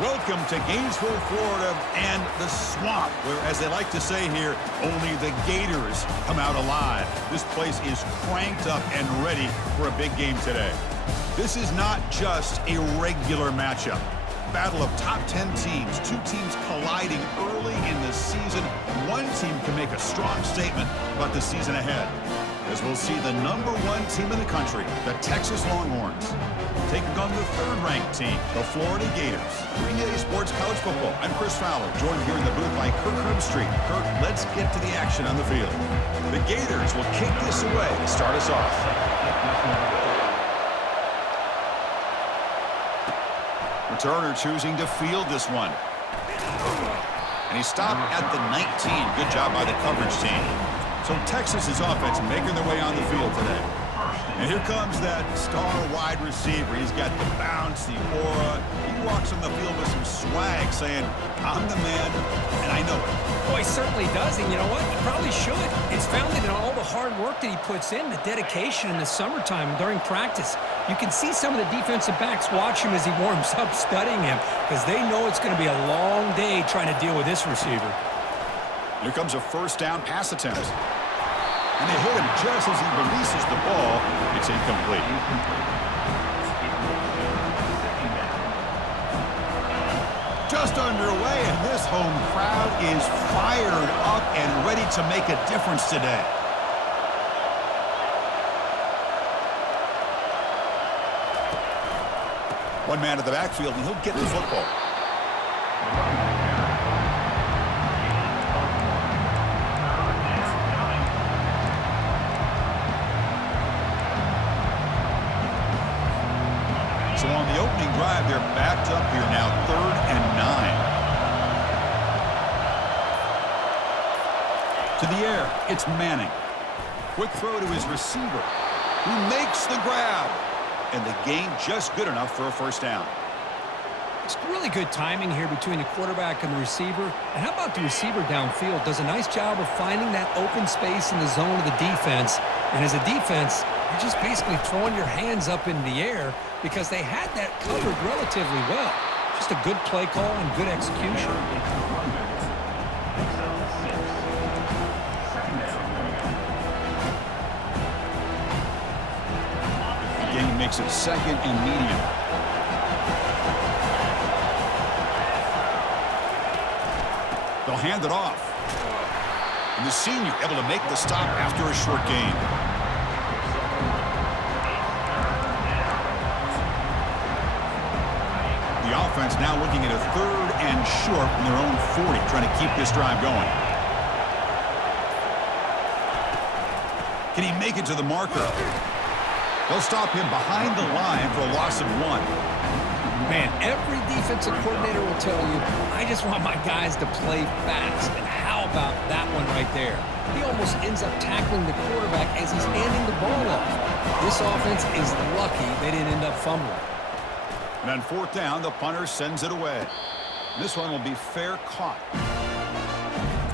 Welcome to Gainesville, Florida, and the swamp, where, as they like to say here, only the Gators come out alive. This place is cranked up and ready for a big game today. This is not just a regular matchup. Battle of top 10 teams, two teams colliding early in the season. One team can make a strong statement about the season ahead, as we'll see the #1 team in the country, the Texas Longhorns, taking on the third-ranked team, the Florida Gators. 3A Sports College Football. I'm Chris Fowler, joined here in the booth by Kirk Herbstreit. Kirk, let's get to the action on the field. The Gators will kick this away to start us off. Returner choosing to field this one. And he stopped at the 19. Good job by the coverage team. So Texas's offense making their way on the field today. And here comes that star wide receiver. He's got the bounce, the aura. He walks on the field with some swag, saying, I'm the man, and I know it. Well, he certainly does, and you know what? He probably should. It's founded in all the hard work that he puts in, the dedication in the summertime during practice. You can see some of the defensive backs watch him as he warms up, studying him, because they know it's going to be a long day trying to deal with this receiver. Here comes a first down pass attempt. And they hit him just as he releases the ball. It's incomplete. Just underway, and this home crowd is fired up and ready to make a difference today. One man at the backfield, and he'll get the football. So on the opening drive, they're backed up here now, 3rd and 9. To the air, it's Manning. Quick throw to his receiver, who makes the grab. And the gain just good enough for a first down. It's really good timing here between the quarterback and the receiver. And how about the receiver downfield? Does a nice job of finding that open space in the zone of the defense. And as a defense, you're just basically throwing your hands up in the air because they had that covered relatively well. Just a good play call and good execution. The game makes it 2nd and medium. They'll hand it off. And the senior able to make the stop after a short gain. The offense now looking at a 3rd and short from their own 40, trying to keep this drive going. Can he make it to the marker? They'll stop him behind the line for a loss of 1. Man, every defensive coordinator will tell you, I just want my guys to play fast. And how about that one right there? He almost ends up tackling the quarterback as he's handing the ball off. This offense is lucky they didn't end up fumbling. And on 4th down, the punter sends it away. This one will be fair caught.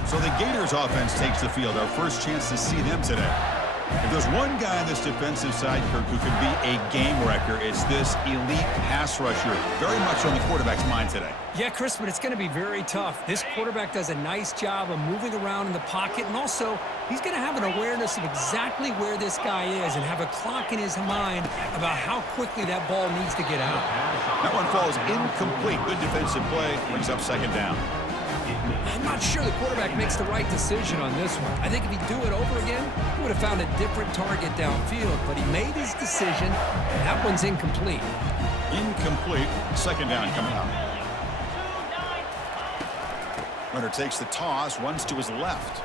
So the Gators offense takes the field. Our first chance to see them today. If there's one guy on this defensive side, Kirk, who could be a game wrecker, it's this elite pass rusher. Very much on the quarterback's mind today. Yeah, Chris, but it's going to be very tough. This quarterback does a nice job of moving around in the pocket, and also he's going to have an awareness of exactly where this guy is and have a clock in his mind about how quickly that ball needs to get out. That one falls incomplete. Good defensive play. Brings up 2nd down. I'm not sure the quarterback makes the right decision on this one. I think if he'd do it over again, he would have found a different target downfield, but he made his decision, and that one's incomplete. Incomplete. 2nd down coming up. Runner takes the toss, runs to his left.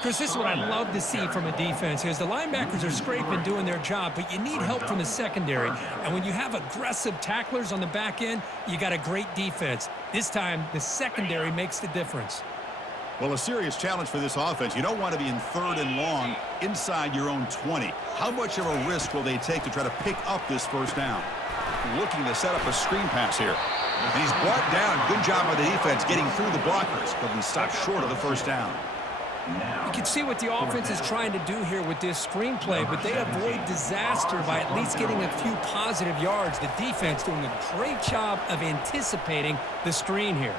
Chris, this is what I love to see from a defense is the linebackers are scraping, doing their job, but you need help from the secondary. And when you have aggressive tacklers on the back end, you got a great defense. This time, the secondary makes the difference. Well, a serious challenge for this offense. You don't want to be in 3rd and long inside your own 20. How much of a risk will they take to try to pick up this first down? Looking to set up a screen pass here. And he's brought down. Good job by the defense getting through the blockers, but he stopped short of the first down. You can see what the offense is trying to do here with this screenplay, but they avoid disaster by at least getting a few positive yards. The defense doing a great job of anticipating the screen here.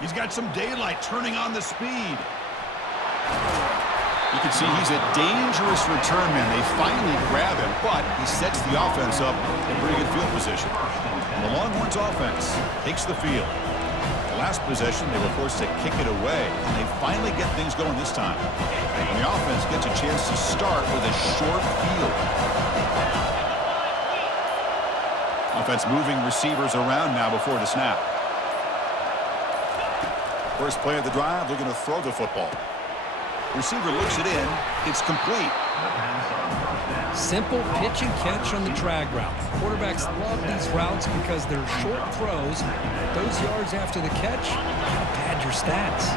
He's got some daylight, turning on the speed. You can see he's a dangerous return man. They finally grab him, but he sets the offense up in pretty good field position. And the Longhorns offense takes the field. Last possession, they were forced to kick it away, and they finally get things going this time. And the offense gets a chance to start with a short field. Offense moving receivers around now before the snap. First play of the drive, looking to throw the football. Receiver looks it in. It's complete. Simple pitch and catch on the drag route. Quarterbacks love these routes because they're short throws. Those yards after the catch, gotta pad your stats.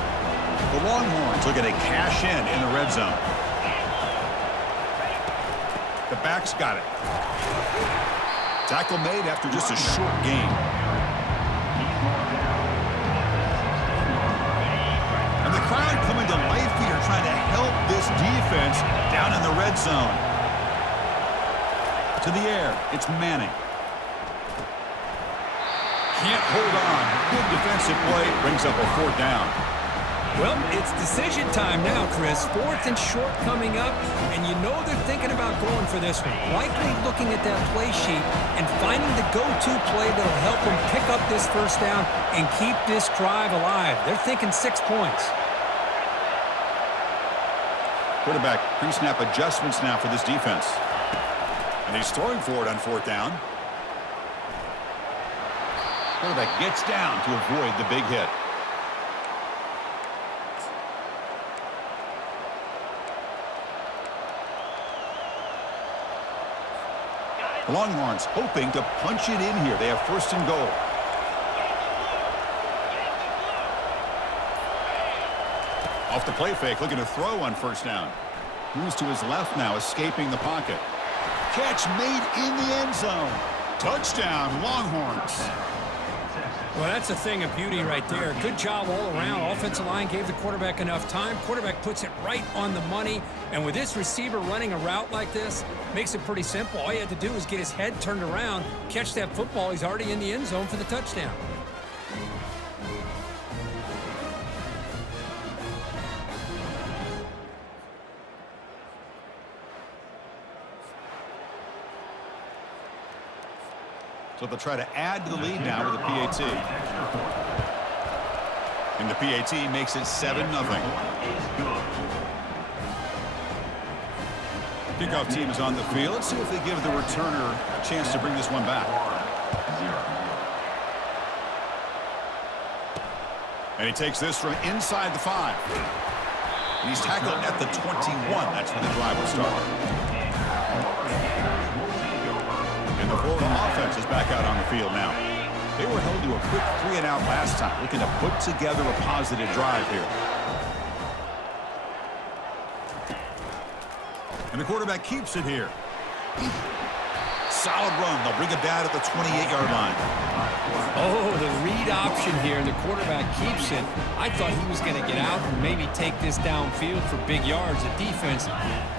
The Longhorns looking to cash in the red zone. The back's got it. Tackle made after just a short gain. And the crowd coming to life here, trying to help this defense down in the red zone. To the air, it's Manning. Can't hold on. Good defensive play, brings up a fourth down. Well, it's decision time now, Chris. Fourth and short coming up, and you know they're thinking about going for this one. Likely looking at that play sheet and finding the go-to play that'll help them pick up this first down and keep this drive alive. They're thinking 6 points. Quarterback pre-snap adjustments now for this defense. And he's throwing for it on fourth down. Quarterback gets down to avoid the big hit. The Longhorns hoping to punch it in here. They have first and goal. Off the play fake, looking to throw on first down. Moves to his left now, escaping the pocket. Catch made in the end zone. Touchdown, Longhorns. Well, that's a thing of beauty right there. Good job all around. Offensive line gave the quarterback enough time. Quarterback puts it right on the money. And with this receiver running a route like this, makes it pretty simple. All you had to do was get his head turned around, catch that football. He's already in the end zone for the touchdown. So they'll try to add to the lead now with a PAT. And the PAT makes it 7-0. Kickoff team is on the field. Let's see if they give the returner a chance to bring this one back. And he takes this from inside the 5. And he's tackled at the 21. That's when the drive will start. The Florida offense is back out on the field now. They were held to a quick 3-and-out last time, looking to put together a positive drive here. And the quarterback keeps it here. Solid run. They'll bring it down at the 28-yard line. Oh, the read option here, and the quarterback keeps it. I thought he was going to get out and maybe take this downfield for big yards. The defense,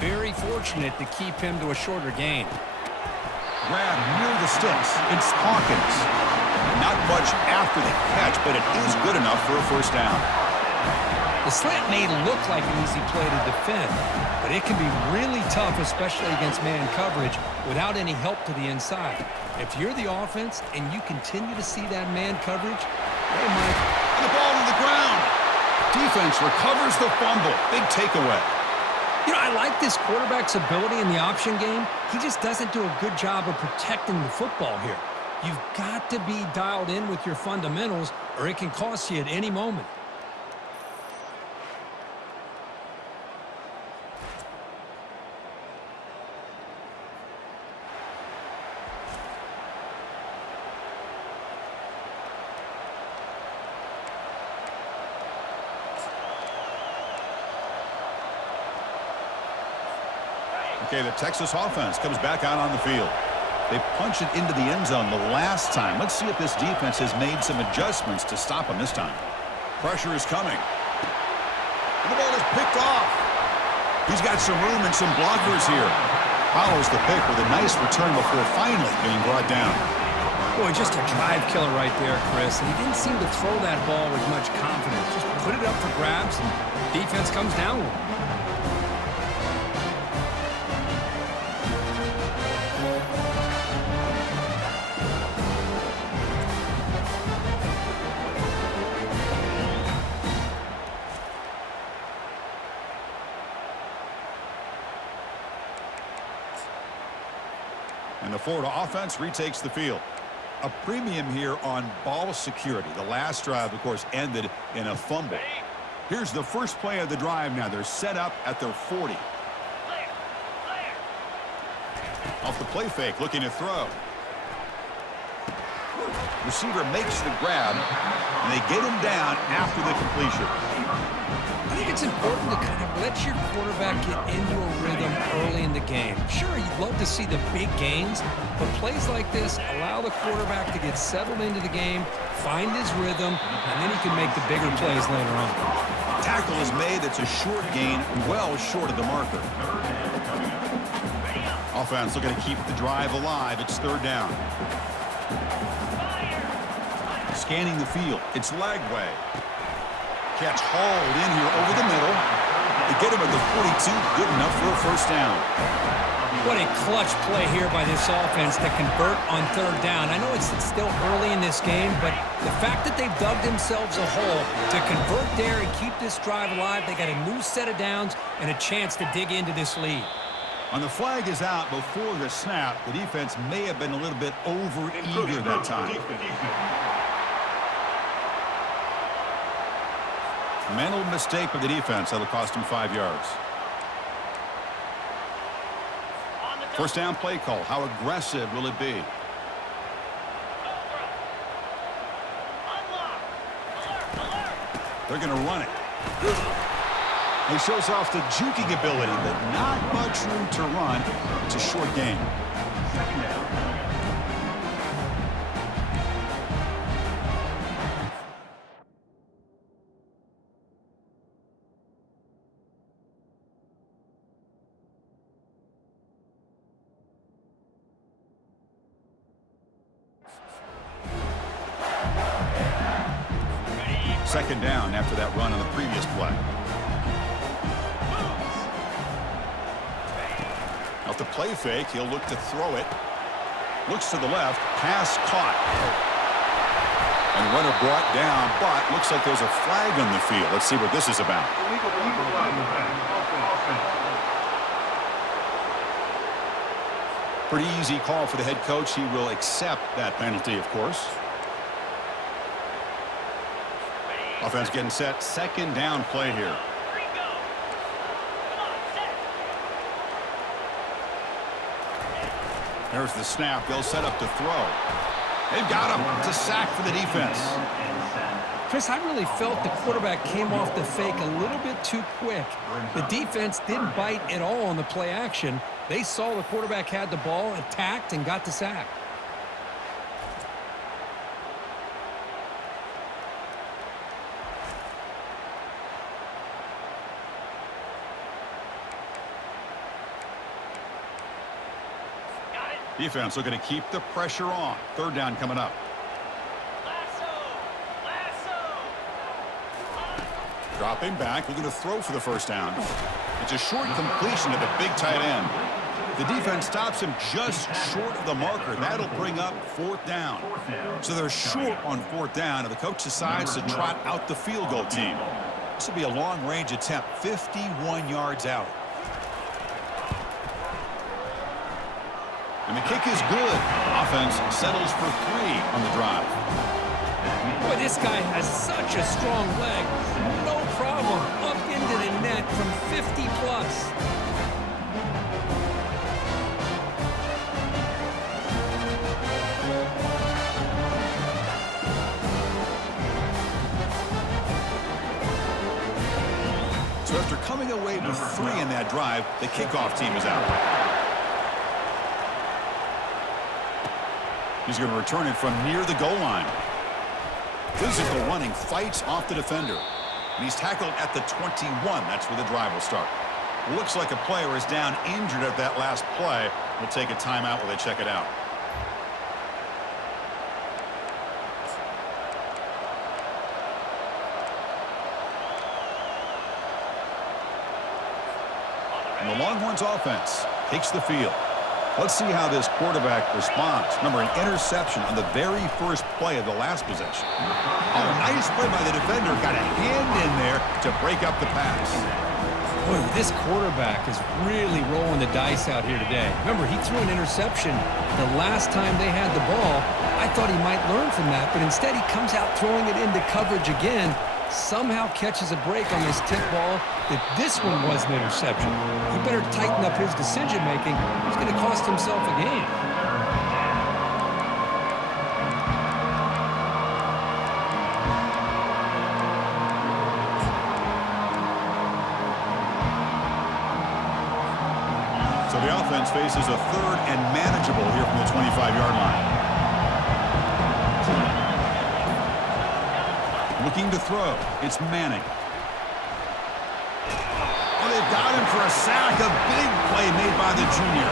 very fortunate to keep him to a shorter gain. Grab near the sticks. It's Hawkins. Not much after the catch, but it is good enough for a first down. The slant may look like an easy play to defend, but it can be really tough, especially against man coverage, without any help to the inside. If you're the offense and you continue to see that man coverage, hey, Mike. And the ball to the ground. Defense recovers the fumble. Big takeaway. You know, I like this quarterback's ability in the option game. He just doesn't do a good job of protecting the football here. You've got to be dialed in with your fundamentals, or it can cost you at any moment. Okay, the Texas offense comes back out on the field. They punch it into the end zone the last time. Let's see if this defense has made some adjustments to stop them this time. Pressure is coming. And the ball is picked off. He's got some room and some blockers here. Follows the pick with a nice return before finally being brought down. Boy, just a drive killer right there, Chris. And he didn't seem to throw that ball with much confidence. Just put it up for grabs, and defense comes down with it. And the Florida offense retakes the field. A premium here on ball security. The last drive, of course, ended in a fumble. Here's the first play of the drive now. They're set up at their 40. Off the play fake, looking to throw. Receiver makes the grab, and they get him down after the completion. I think it's important to kind of let your quarterback get into a rhythm early in the game. Sure, you'd love to see the big gains, but plays like this allow the quarterback to get settled into the game, find his rhythm, and then he can make the bigger plays later on. Tackle is made. That's a short gain, well short of the marker. Offense looking to keep the drive alive. It's third down. Scanning the field. It's Lagway. Catch hauled in here over the middle. They get him at the 42. Good enough for a first down. What a clutch play here by this offense to convert on third down. I know it's still early in this game, but the fact that they've dug themselves a hole to convert there and keep this drive alive, they got a new set of downs and a chance to dig into this lead. And the flag is out before the snap. The defense may have been a little bit over-eager that time. Mental mistake of the defense. That'll cost him 5 yards. First down play call. How aggressive will it be? They're going to run it. He shows off the juking ability, but not much room to run. It's a short game. Second down after that run on the previous play. Off the play fake, he'll look to throw it. Looks to the left, pass caught. And runner brought down, but looks like there's a flag on the field. Let's see what this is about. Pretty easy call for the head coach. He will accept that penalty, of course. Offense getting set. Second down play here. There's the snap. They'll set up to throw. They've got him. It's a sack for the defense. Chris, I really felt the quarterback came off the fake a little bit too quick. The defense didn't bite at all on the play action. They saw the quarterback had the ball, attacked, and got the sack. Defense looking to keep the pressure on. Third down coming up. Dropping back, looking to throw for the first down. It's a short completion to the big tight end. The defense stops him just short of the marker. That'll bring up fourth down. So they're short on fourth down, and the coach decides to trot out the field goal team. This will be a long-range attempt, 51 yards out. And the kick is good. Offense settles for 3 on the drive. Boy, this guy has such a strong leg. No problem. Up into the net from 50 plus. So after coming away with 3 in that drive, the kickoff team is out. He's going to return it from near the goal line. Physical running, fights off the defender. And he's tackled at the 21. That's where the drive will start. Looks like a player is down injured at that last play. We'll take a timeout while they check it out. And the Longhorns offense takes the field. Let's see how this quarterback responds. Remember, an interception on the very first play of the last possession. Oh, nice play by the defender. Got a hand in there to break up the pass. Boy, this quarterback is really rolling the dice out here today. Remember, he threw an interception the last time they had the ball. I thought he might learn from that, but instead he comes out throwing it into coverage again. Somehow catches a break on this tip ball that this one was an interception. He better tighten up his decision-making. He's going to cost himself a game. So the offense faces a third and manageable here from the 25-yard line. Looking to throw. It's Manning. Oh, they've got him for a sack. A big play made by the junior.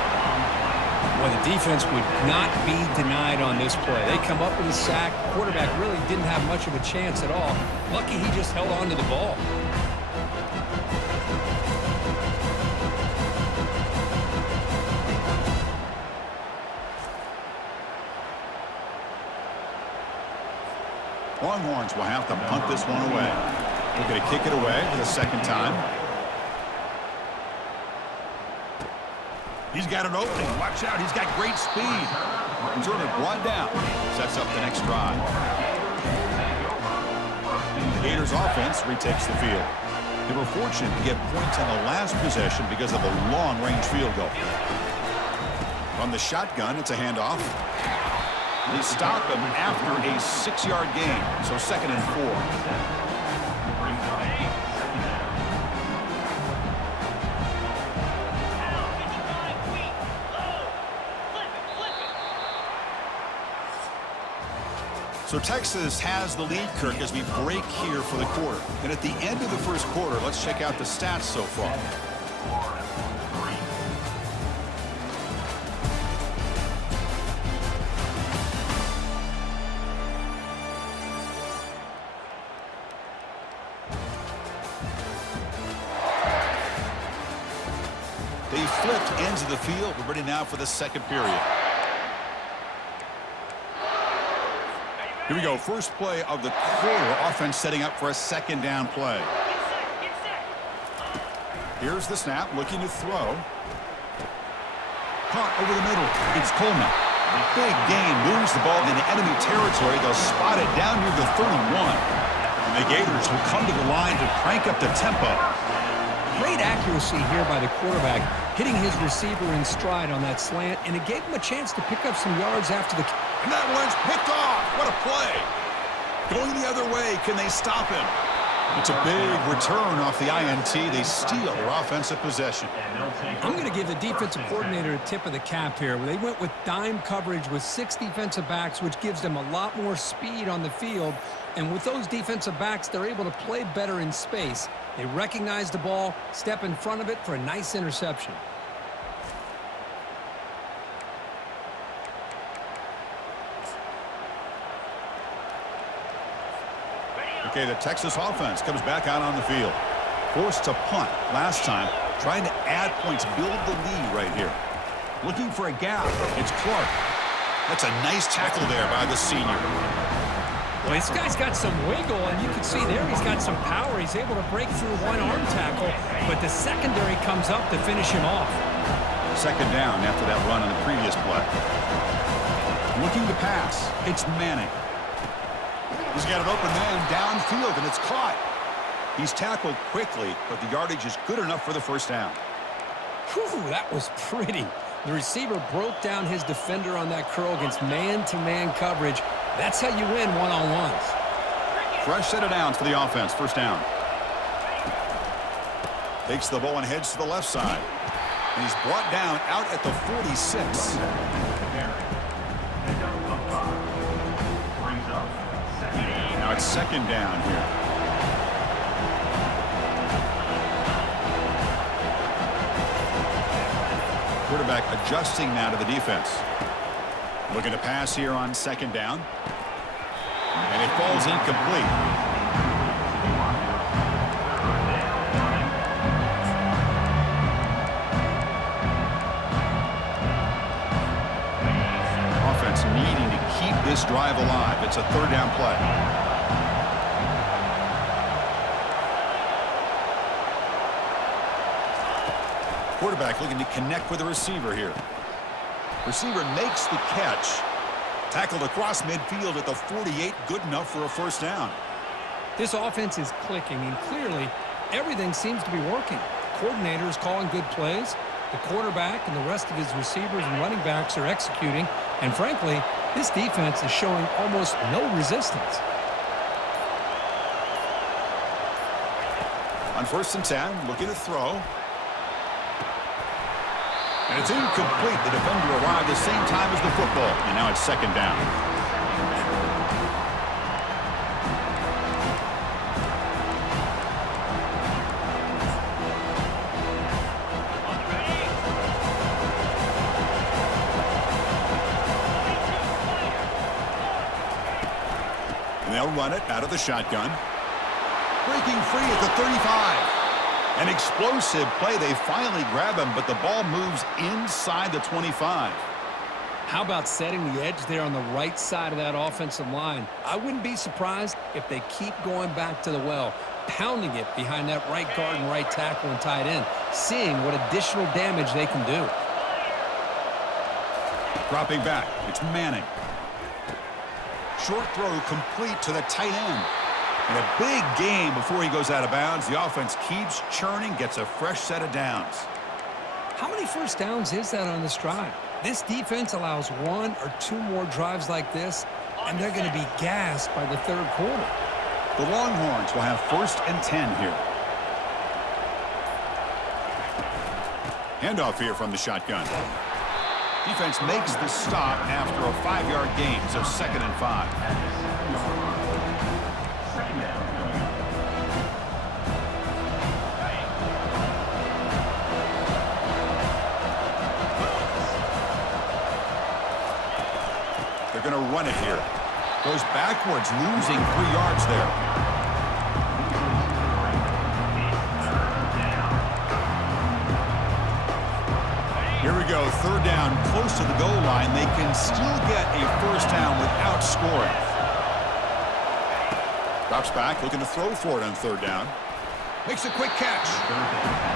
Well, the defense would not be denied on this play. They come up with a sack. Quarterback really didn't have much of a chance at all. Lucky he just held on to the ball. Longhorns will have to punt this one away. We're going to kick it away for the second time. He's got an opening. Watch out. He's got great speed. Turner brought down. Sets up the next drive. The Gators offense retakes the field. They were fortunate to get points on the last possession because of a long-range field goal. From the shotgun, it's a handoff. They stop him after a 6-yard gain, so 2nd and 4. So Texas has the lead, Kirk, as we break here for the quarter. And at the end of the first quarter, let's check out the stats so far. They flipped ends of the field. We're ready now for the second period. Here we go. First play of the quarter. Offense setting up for a second down play. Here's the snap. Looking to throw. Caught over the middle. It's Coleman. Big gain. Moves the ball into enemy territory. They'll spot it down near the 31. And the Gators will come to the line to crank up the tempo. Great accuracy here by the quarterback, hitting his receiver in stride on that slant, and it gave him a chance to pick up some yards after the... And that one's picked off. What a play. Going the other way. Can they stop him? It's a big return off the INT. They steal their offensive possession. I'm going to give the defensive coordinator a tip of the cap here. They went with dime coverage with 6 defensive backs, which gives them a lot more speed on the field. And with those defensive backs, they're able to play better in space. They recognize the ball, step in front of it for a nice interception. Okay, the Texas offense comes back out on the field. Forced to punt last time. Trying to add points, build the lead right here. Looking for a gap. It's Clark. That's a nice tackle there by the senior. Well, this guy's got some wiggle, and you can see there he's got some power. He's able to break through one arm tackle, but the secondary comes up to finish him off. Second down after that run on the previous play. Looking to pass. It's Manning. He's got an open man downfield, and it's caught. He's tackled quickly, but the yardage is good enough for the first down. Whew, that was pretty. The receiver broke down his defender on that curl against man-to-man coverage. That's how you win one-on-ones. Fresh set of downs for the offense. First down. Takes the ball and heads to the left side. And he's brought down out at the 46. Now it's second down here. quarterback adjusting now to the defense. Looking to pass here on second down. And it falls incomplete. Offense needing to keep this drive alive. It's a third down play. Quarterback looking to connect with the receiver here. Receiver makes the catch. Tackled across midfield at the 48. Good enough for a first down. This offense is clicking, and clearly everything seems to be working. The coordinator is calling good plays. The quarterback and the rest of his receivers and running backs are executing. And frankly, this defense is showing almost no resistance. On 1st and 10, looking to throw. And it's incomplete. The defender arrived the same time as the football. And now it's second down. And they'll run it out of the shotgun. Breaking free at the 35. An explosive play. They finally grab him, but the ball moves inside the 25. How about setting the edge there on the right side of that offensive line? I wouldn't be surprised if they keep going back to the well, pounding it behind that right guard and right tackle and tight end, seeing what additional damage they can do. Dropping back, it's Manning. Short throw complete to the tight end. And a big game before he goes out of bounds. The offense keeps churning, gets a fresh set of downs. How many first downs is that on this drive? This defense allows 1 or 2 more drives like this, and they're going to be gassed by the third quarter. The Longhorns will have 1st and 10 here. Handoff here from the shotgun. Defense makes the stop after a 5-yard gain, so 2nd and 5. They're going to run it here. Goes backwards, losing 3 yards there. Here we go, third down, close to the goal line. They can still get a first down without scoring. Drops back, looking to throw for it on third down. Makes a quick catch.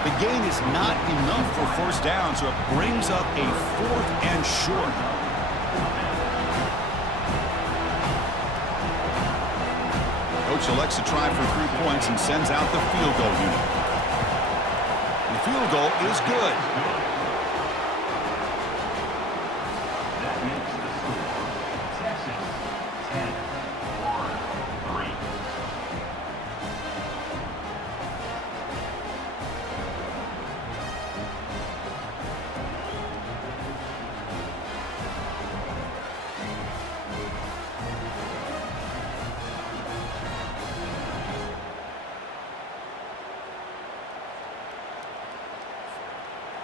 The gain is not enough for first down, so it brings up a 4th and short. Coach elects to try for 3 points and sends out the field goal unit. And the field goal is good. That makes the score Texas 10, Florida 3.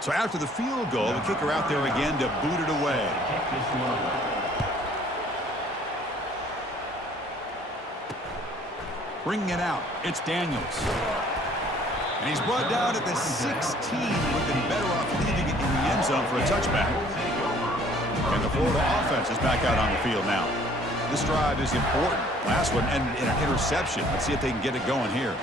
So after the field goal, the kicker out there again to boot it away. Bringing it out, it's Daniels. And he's brought down at the 16, looking better off leaving it in the end zone for a touchback. And the Florida offense is back out on the field now. This drive is important. Last one, and an interception. Let's see if they can get it going here.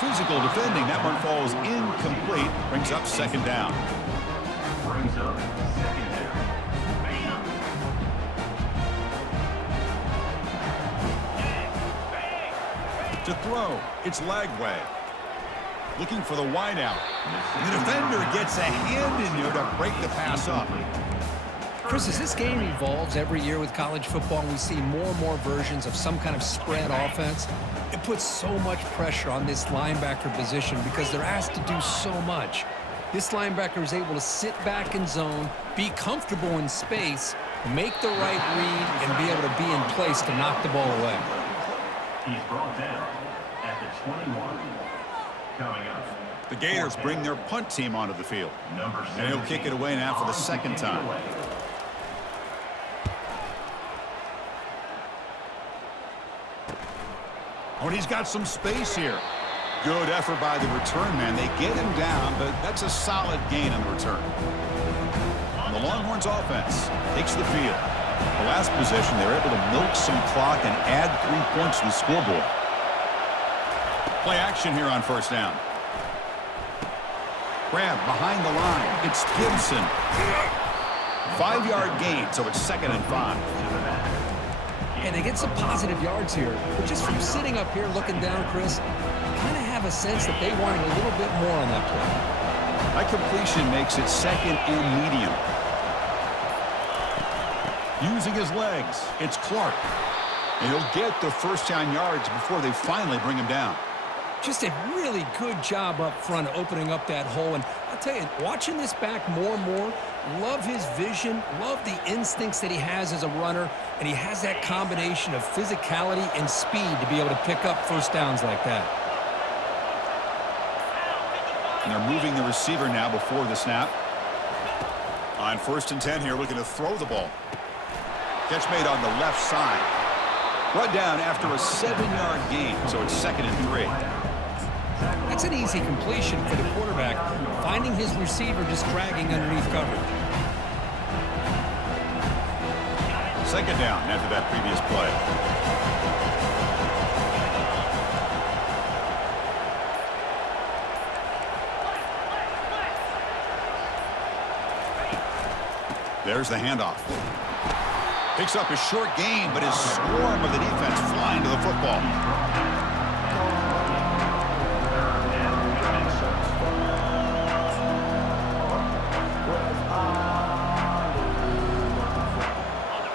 Physical defending. That one falls incomplete. Brings up second down. Brings up second down. To throw, it's Lagway. Looking for the wideout. The defender gets a hand in there to break the pass up. Chris, as this game evolves every year with college football and we see more and more versions of some kind of spread offense, it puts so much pressure on this linebacker position because they're asked to do so much. This linebacker is able to sit back in zone, be comfortable in space, make the right read, and be able to be in place to knock the ball away. He's brought down at the 21. Coming up. The Gators bring their punt team onto the field. Number And he'll kick it away now for the second time. Oh, and he's got some space here. Good effort by the return man. They get him down, but that's a solid gain on the return. The Longhorns offense takes the field. The last possession, they were able to milk some clock and add 3 points to the scoreboard. Play action here on first down. Grab behind the line. It's Gibson. 5-yard gain, so it's 2nd and 5. And they get some positive yards here. But just from sitting up here looking down, Chris, kind of have a sense that they wanted a little bit more on that play. That completion makes it 2nd and medium. Using his legs, it's Clark. And he'll get the first down yards before they finally bring him down. Just a really good job up front opening up that hole. And I'll tell you, watching this back more and more, love his vision, love the instincts that he has as a runner, and he has that combination of physicality and speed to be able to pick up first downs like that. And they're moving the receiver now before the snap. On 1st and 10 here, looking to throw the ball. Catch made on the left side. Brought down after a 7-yard gain, so it's 2nd and 3. That's an easy completion for the quarterback, finding his receiver just dragging underneath coverage. 2nd down after that previous play. There's the handoff. Picks up a short gain, but his swarm of the defense flying to the football.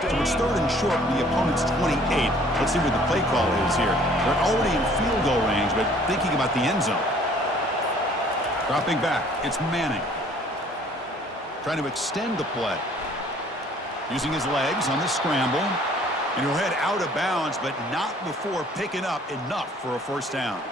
So it's 3rd and short from the opponent's 28. Let's see what the play call is here. They're already in field goal range, but thinking about the end zone. Dropping back, it's Manning. Trying to extend the play. Using his legs on the scramble. And he'll head out of bounds, but not before picking up enough for a first down.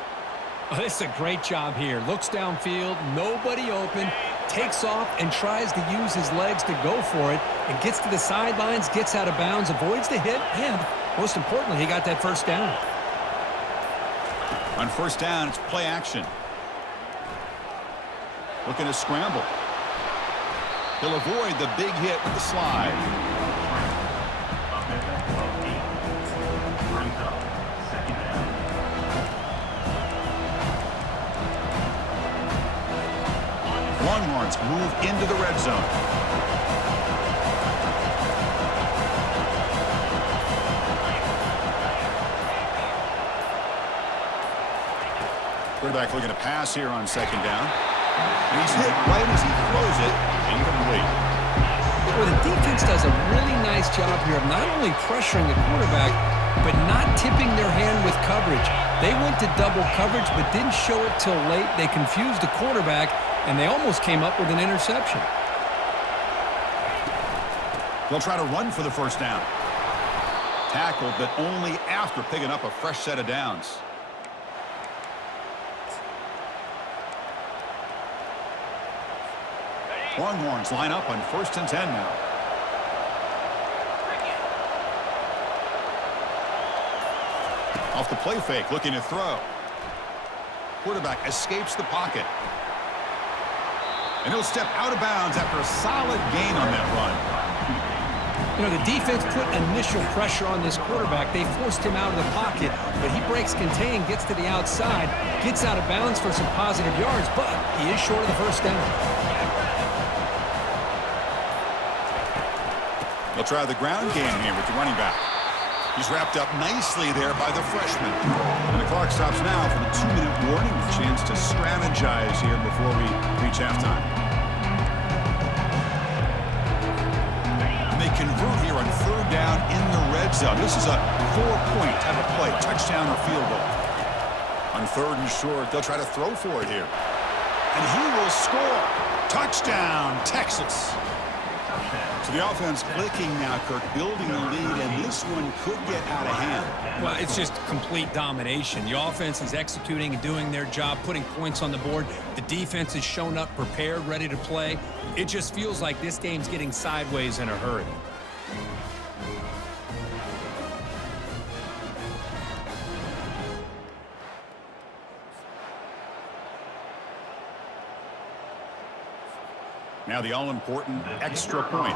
Oh, this is a great job here. Looks downfield, nobody open, takes off and tries to use his legs to go for it, and gets to the sidelines, gets out of bounds, avoids the hit, and most importantly, he got that first down. On first down, it's play action. Looking to scramble. He'll avoid the big hit with the slide. Longhorns move into the red zone. Quarterback looking to pass here on 2nd down. And he's hit right as he throws it. Incomplete. Well, the defense does a really nice job here of not only pressuring the quarterback, but not tipping their hand with coverage. They went to double coverage, but didn't show it till late. They confused the quarterback, and they almost came up with an interception. They'll try to run for the first down. Tackled, but only after picking up a fresh set of downs. Longhorns line up on 1st and 10 now. Off the play fake, looking to throw. Quarterback escapes the pocket. And he'll step out of bounds after a solid gain on that run. You know, the defense put initial pressure on this quarterback. They forced him out of the pocket, but he breaks contain, gets to the outside, gets out of bounds for some positive yards, but he is short of the first down. They'll try the ground game here with the running back. He's wrapped up nicely there by the freshman. And the clock stops now for the 2-minute warning. A chance to strategize here before we reach halftime. And they convert here on 3rd down in the red zone. This is a 4-point type of play, touchdown or field goal. On 3rd and short, they'll try to throw for it here. And he will score. Touchdown, Texas. So the offense clicking now, Kirk, building a lead, and this one could get out of hand. Well, it's just complete domination. The offense is executing and doing their job, putting points on the board. The defense has shown up, prepared, ready to play. It just feels like this game's getting sideways in a hurry. Now the all-important extra point.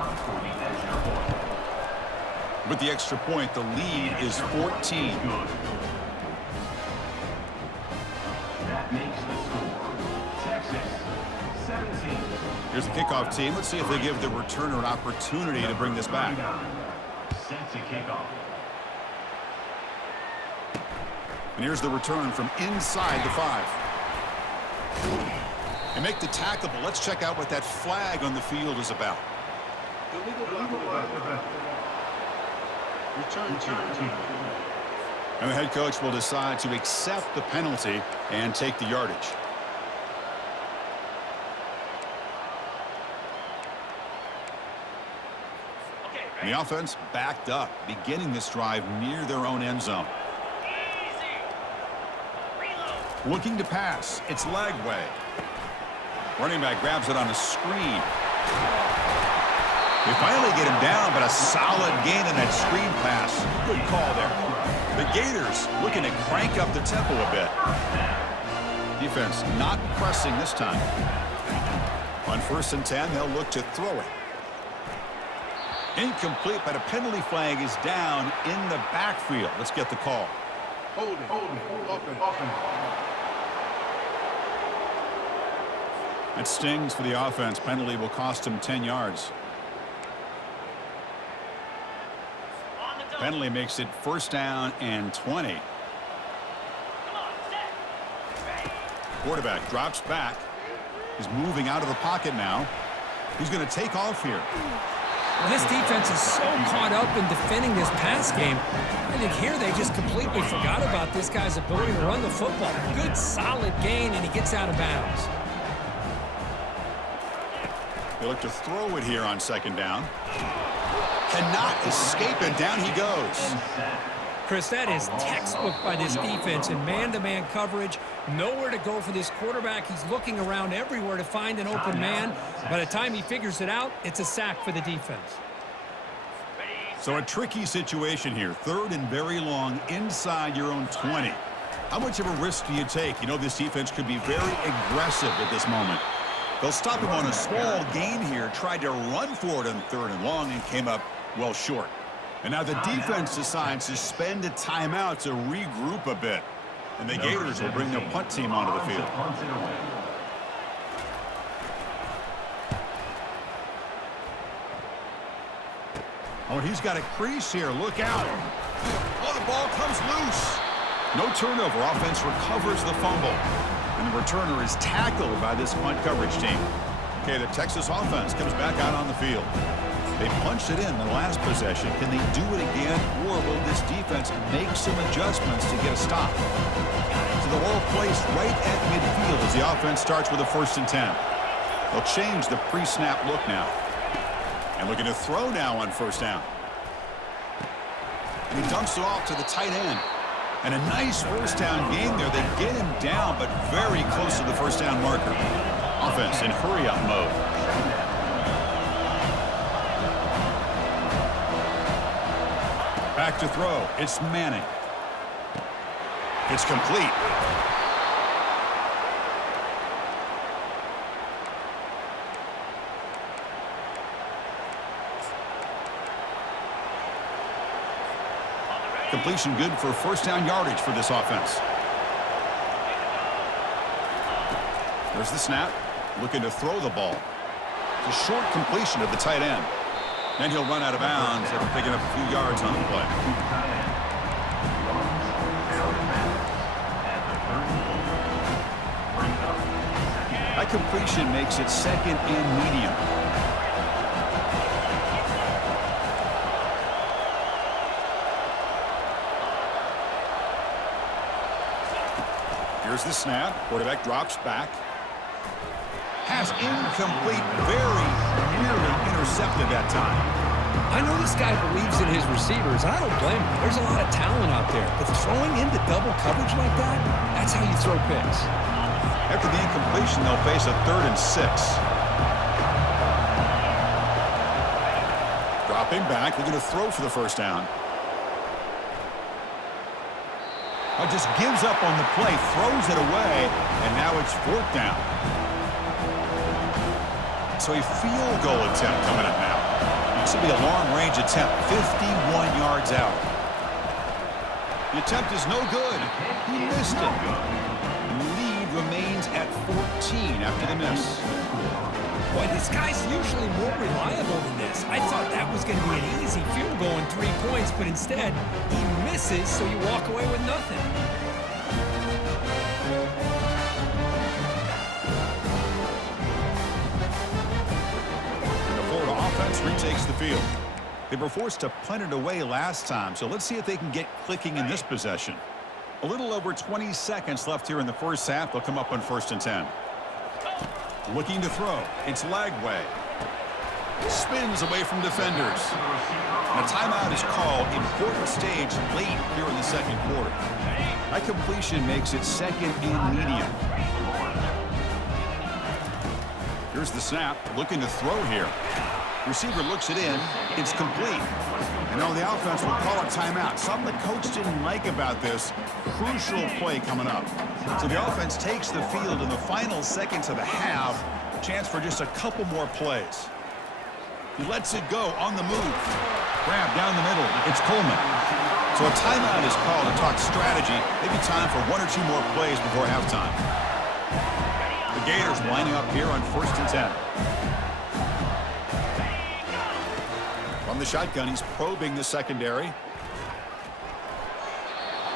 With the extra point, the lead is 14. That makes the score Texas 17. Here's the kickoff team. Let's see if they give the returner an opportunity to bring this back. Set to kick off. And here's the return from inside the 5. And make the tackle, but let's check out what that flag on the field is about. And the head coach will decide to accept the penalty and take the yardage. And the offense backed up, beginning this drive near their own end zone. Looking to pass. It's Lagway. Running back grabs it on a screen. They finally get him down, but a solid gain in that screen pass. Good call there. The Gators looking to crank up the tempo a bit. Defense not pressing this time. On 1st and 10, they'll look to throw it. Incomplete, but a penalty flag is down in the backfield. Let's get the call. Hold it. That stings for the offense. Penalty will cost him 10 yards. Penalty makes it 1st down and 20. Quarterback drops back. He's moving out of the pocket now. He's going to take off here. Well, this defense is so caught up in defending this pass game. I think here they just completely forgot about this guy's ability to run the football. Good, solid gain, and he gets out of bounds. They look to throw it here on 2nd down. Cannot escape it. Down he goes. Chris, that is textbook by this defense in man-to-man coverage. Nowhere to go for this quarterback. He's looking around everywhere to find an open man. By the time he figures it out, it's a sack for the defense. So a tricky situation here. 3rd and very long inside your own 20. How much of a risk do you take? You know this defense could be very aggressive at this moment. They'll stop him on a small gain here. Tried to run for it on 3rd and long and came up well short. And now the defense decides to spend a timeout to regroup a bit. And the Gators will bring their punt team onto the field. Oh, and he's got a crease here. Look out. Oh, the ball comes loose. No turnover. Offense recovers the fumble. And the returner is tackled by this punt coverage team. Okay, the Texas offense comes back out on the field. They punched it in the last possession. Can they do it again, or will this defense make some adjustments to get a stop? So the ball placed right at midfield as the offense starts with a 1st and 10. They'll change the pre-snap look now. And looking to throw now on 1st down. And he dumps it off to the tight end. And a nice 1st down game there. They get him down, but very close to the 1st down marker. Offense in hurry-up mode. Back to throw. It's Manning. It's complete. Completion good for 1st down yardage for this offense. There's the snap. Looking to throw the ball. It's a short completion of the tight end. Then he'll run out of bounds after picking up a few yards on the play. That completion makes it 2nd and medium. Here's the snap. Quarterback drops back. Pass incomplete. Very nearly intercepted that time. I know this guy believes in his receivers, and I don't blame him. There's a lot of talent out there, but throwing into double coverage like that, that's how you throw picks. After the incompletion, they'll face a 3rd and 6. Dropping back, looking to throw for the first down. Just gives up on the play, throws it away, and now it's 4th down. So a field goal attempt coming up now. This will be a long-range attempt, 51 yards out. The attempt is no good. He missed it. The lead remains at 14 after the miss. Boy, this guy's usually more reliable than this. I thought that was going to be an easy field goal in 3 points, but instead, he misses, so you walk away with nothing. The Florida offense retakes the field. They were forced to punt it away last time, so let's see if they can get clicking in this possession. A little over 20 seconds left here in the first half. They'll come up on 1st and 10. Looking to throw. It's Lagway. Spins away from defenders. And a timeout is called. Important stage late here in the 2nd quarter. That completion makes it 2nd and medium. Here's the snap. Looking to throw here. Receiver looks it in. It's complete. And now the offense will call a timeout. Something the coach didn't like about this. Crucial play coming up. So the offense takes the field in the final seconds of the half. Chance for just a couple more plays. He lets it go on the move. Grab down the middle. It's Coleman. So a timeout is called to talk strategy. Maybe time for 1 or 2 more plays before halftime. The Gators lining up here on 1st and 10. From the shotgun, he's probing the secondary.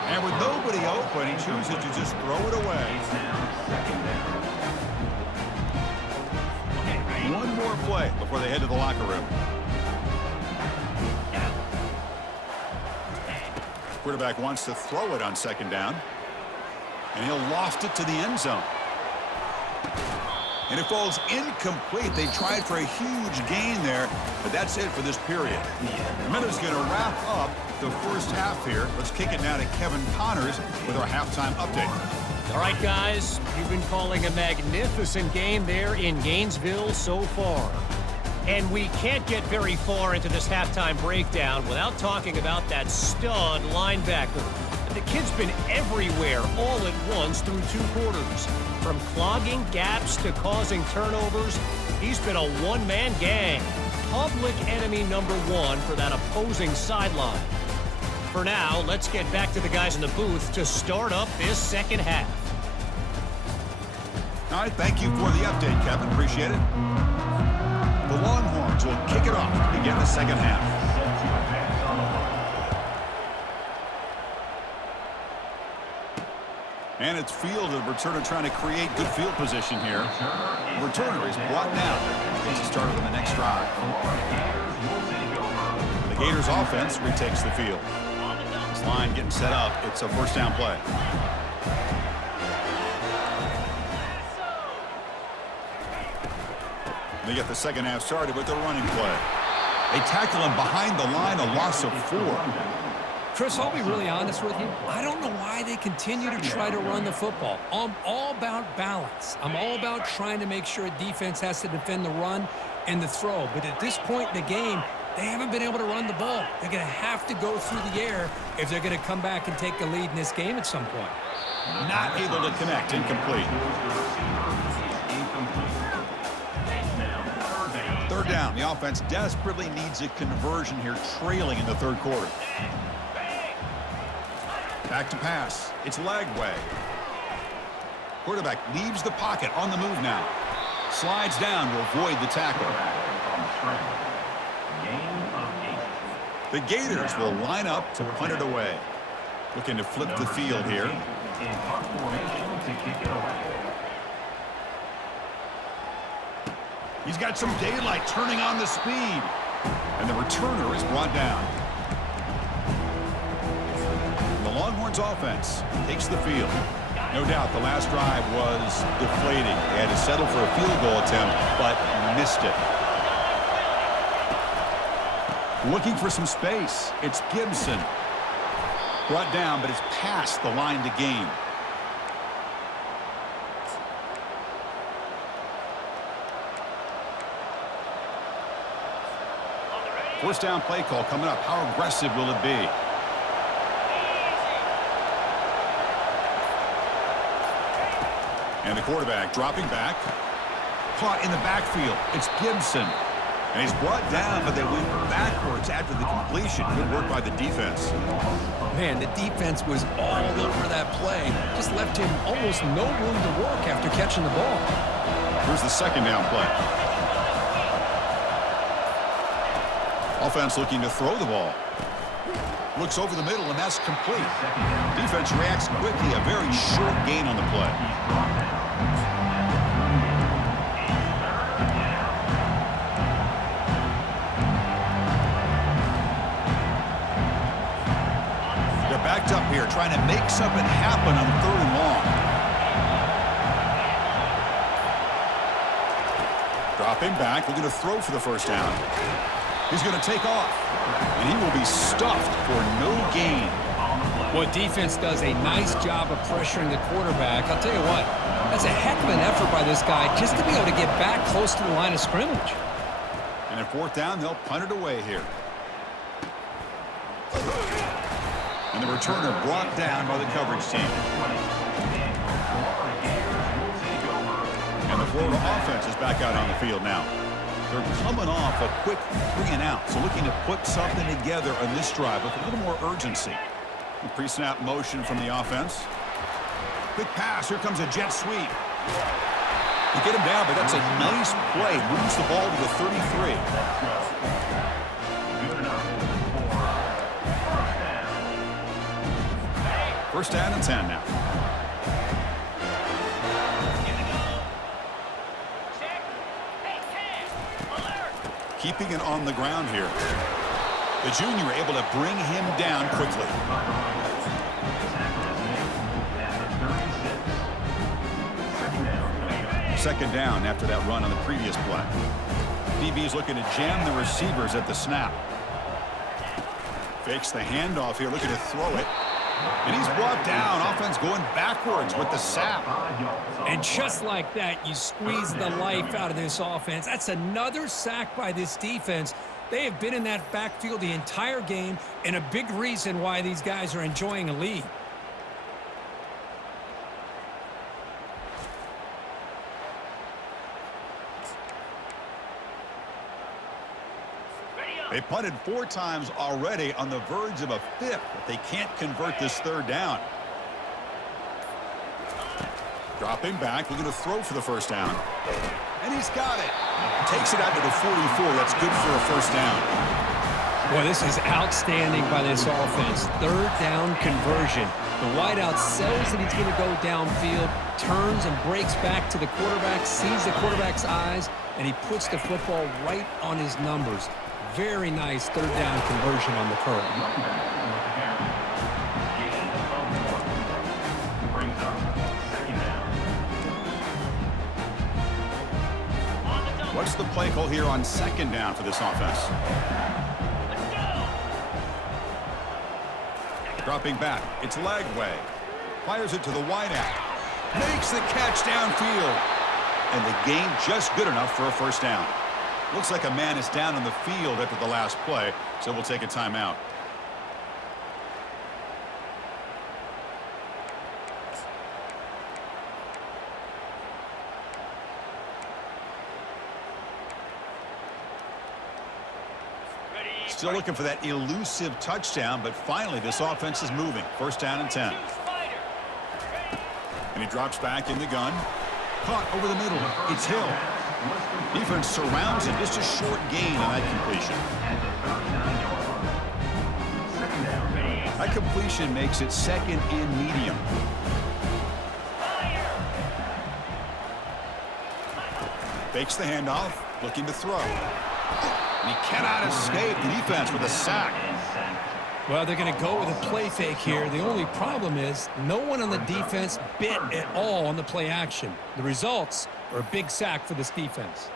And with nobody open, he chooses to just throw it away. 1 more play before they head to the locker room. Quarterback wants to throw it on 2nd down. And he'll loft it to the end zone. And it falls incomplete. They tried for a huge gain there, but that's it for this period. The Minutes going to wrap up the first half here. Let's kick it now to Kevin Connors with our halftime update. All right, guys, you've been calling a magnificent game there in Gainesville so far. And we can't get very far into this halftime breakdown without talking about that stud linebacker. The kid's been everywhere all at once through 2 quarters. From clogging gaps to causing turnovers, he's been a one-man gang. Public enemy number 1 for that opposing sideline. For now, let's get back to the guys in the booth to start up this 2nd half. All right, thank you for the update, Kevin. Appreciate it. The Longhorns will kick it off to begin the 2nd half. And it's fielded. Returner trying to create good field position here. Returner is brought down. Gets started on the next drive. The Gators offense retakes the field. This line getting set up. It's a 1st down play. They get the 2nd half started with the running play. They tackle him behind the line, a loss of 4. Chris, I'll be really honest with you. I don't know why they continue to try to run the football. I'm all about balance. I'm all about trying to make sure a defense has to defend the run and the throw. But at this point in the game, they haven't been able to run the ball. They're going to have to go through the air if they're going to come back and take the lead in this game at some point. Not able to connect. Incomplete. 3rd down. The offense desperately needs a conversion here, trailing in the 3rd quarter. Back to pass. It's Lagway. Quarterback leaves the pocket on the move now. Slides down to avoid the tackle. The Gators will line up to punt it away. Looking to flip the field here. He's got some daylight turning on the speed. And the returner is brought down. The Longhorns offense takes the field. No doubt the last drive was deflating. They had to settle for a field goal attempt, but missed it. Looking for some space. It's Gibson. Brought down, but it's past the line to gain. First down play call coming up. How aggressive will it be? And the quarterback dropping back. Caught in the backfield. It's Gibson. And he's brought down, but they went backwards after the completion. Good work by the defense. Man, the defense was all over that play. Just left him almost no room to work after catching the ball. Here's the second down play. Offense looking to throw the ball. Looks over the middle, and that's complete. Defense reacts quickly. A very short gain on the play. They're backed up here, trying to make something happen on 3rd and long. Dropping back, looking to throw for the first down. He's going to take off, and he will be stuffed for no gain. Well, defense does a nice job of pressuring the quarterback. I'll tell you what, that's a heck of an effort by this guy just to be able to get back close to the line of scrimmage. And at 4th down, they'll punt it away here. And the returner brought down by the coverage team. And the Florida offense is back out on the field now. They're coming off a quick 3-and-out, so looking to put something together on this drive with a little more urgency. The pre-snap motion from the offense. Quick pass. Here comes a jet sweep. You get him down, but that's a nice play. Moves the ball to the 33. First down and 10 now. Keeping it on the ground here. The junior able to bring him down quickly. Second down after that run on the previous play. DB is looking to jam the receivers at the snap. Fakes the handoff here, looking to throw it. And he's brought down. Offense going backwards with the sack. And just like that, you squeeze the life out of this offense. That's another sack by this defense. They have been in that backfield the entire game, and a big reason why these guys are enjoying a lead. They punted 4 times already, on the verge of a 5th, but they can't convert this 3rd down. Dropping back, looking to throw for the first down. And he's got it. Takes it out to the 44. That's good for a first down. Boy, this is outstanding by this offense. 3rd down conversion. The wideout sells that he's going to go downfield, turns and breaks back to the quarterback, sees the quarterback's eyes, and he puts the football right on his numbers. Very nice 3rd down conversion on the curl. What's the play call here on 2nd down for this offense? Dropping back. It's Lagway. Fires it to the wideout. Makes the catch downfield. And the gain just good enough for a first down. Looks like a man is down on the field after the last play, so we'll take a timeout. Still looking for that elusive touchdown, but finally this offense is moving. First down and 10. And he drops back in the gun. Caught over the middle. It's Hill. Defense surrounds him. Just a short gain on that completion. That completion makes it 2nd and medium. Fakes the handoff. Looking to throw. And he cannot escape the defense with a sack. Well, they're going to go with a play fake here. The only problem is no one on the defense bit at all on the play action. The results are a big sack for this defense.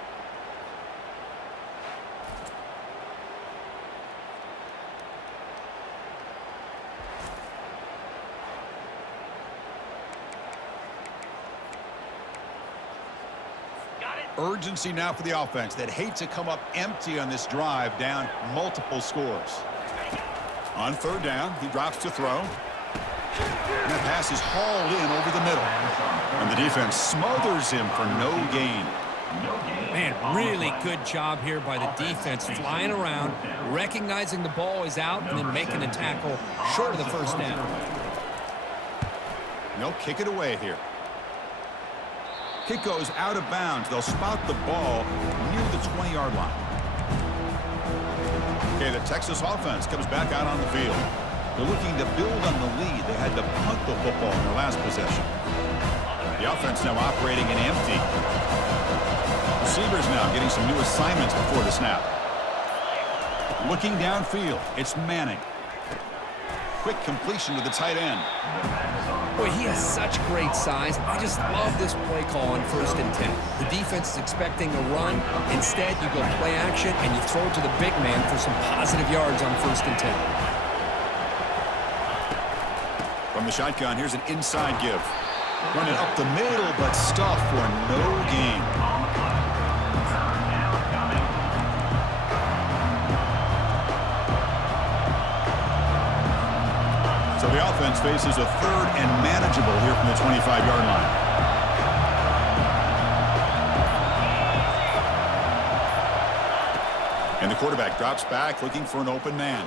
Urgency now for the offense. They'd hate to come up empty on this drive, down multiple scores. On third down, he drops to throw. And that pass is hauled in over the middle. And the defense smothers him for no gain. Man, really good job here by the defense, flying around, recognizing the ball is out, and then making a tackle short of the first down. They'll kick it away here. Kick goes out of bounds. They'll spot the ball near the 20-yard line. Okay, the Texas offense comes back out on the field. They're looking to build on the lead. They had to punt the football in their last possession. The offense now operating in empty. Receivers now getting some new assignments before the snap. Looking downfield, it's Manning. Quick completion to the tight end. Boy, he has such great size. I just love this play call on 1st and 10. The defense is expecting a run. Instead, you go play action, and you throw to the big man for some positive yards on 1st and 10. From the shotgun, here's an inside give. Running up the middle, but stuffed for no gain. So the offense faces a 3rd and manageable here from the 25-yard line. And the quarterback drops back looking for an open man.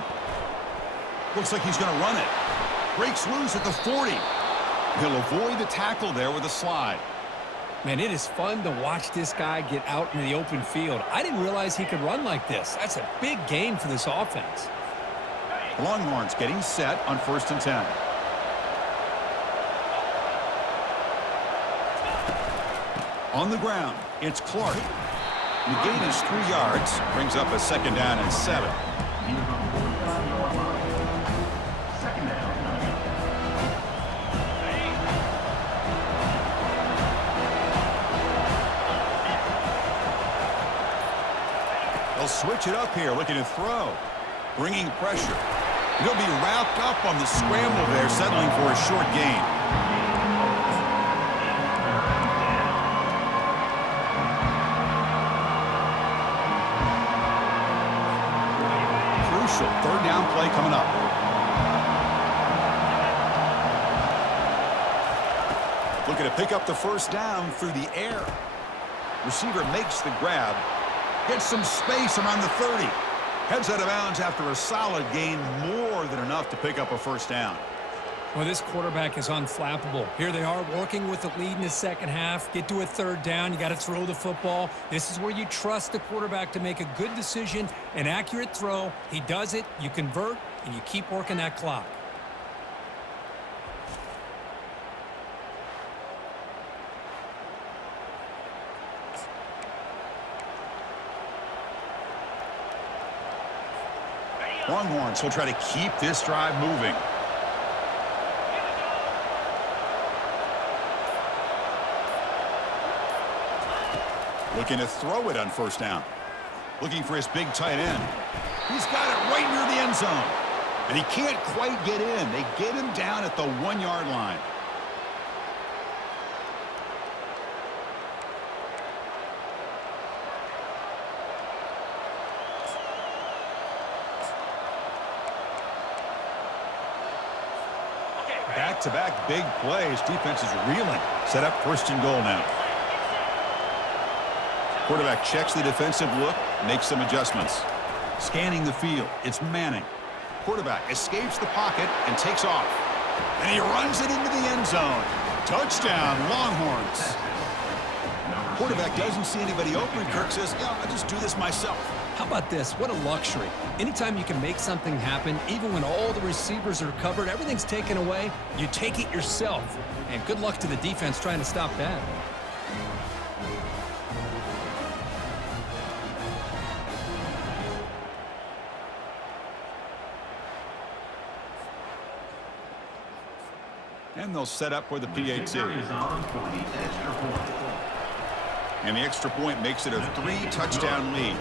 Looks like he's going to run it. Breaks loose at the 40. He'll avoid the tackle there with a slide. Man, it is fun to watch this guy get out in the open field. I didn't realize he could run like this. That's a big gain for this offense. Longhorns getting set on 1st and 10. On the ground, it's Clark. The gain is 3 yards. Brings up a 2nd down and 7. They'll switch it up here, looking to throw. Bringing pressure. He'll be wrapped up on the scramble there, settling for a short gain. Crucial 3rd down play coming up. Looking to pick up the 1st down through the air. Receiver makes the grab. Gets some space around the 30. Heads out of bounds after a solid gain, more than enough to pick up a 1st down. Well, this quarterback is unflappable. Here they are working with the lead in the second half. Get to a 3rd down. You got to throw the football. This is where you trust the quarterback to make a good decision, an accurate throw. He does it, you convert, and you keep working that clock. Longhorns will try to keep this drive moving. Looking to throw it on 1st down. Looking for his big tight end. He's got it right near the end zone. And he can't quite get in. They get him down at the 1-yard line. Back-to-back big plays. Defense is reeling. Set up 1st and goal now. Quarterback checks the defensive look, makes some adjustments. Scanning the field, it's Manning. Quarterback escapes the pocket and takes off. And he runs it into the end zone. Touchdown, Longhorns. Quarterback doesn't see anybody open. Kirk says, yeah, I'll just do this myself. How about this? What a luxury. Anytime you can make something happen, even when all the receivers are covered, everything's taken away, you take it yourself. And good luck to the defense trying to stop that. And they'll set up for the PAT. And the extra point makes it a 3-touchdown lead.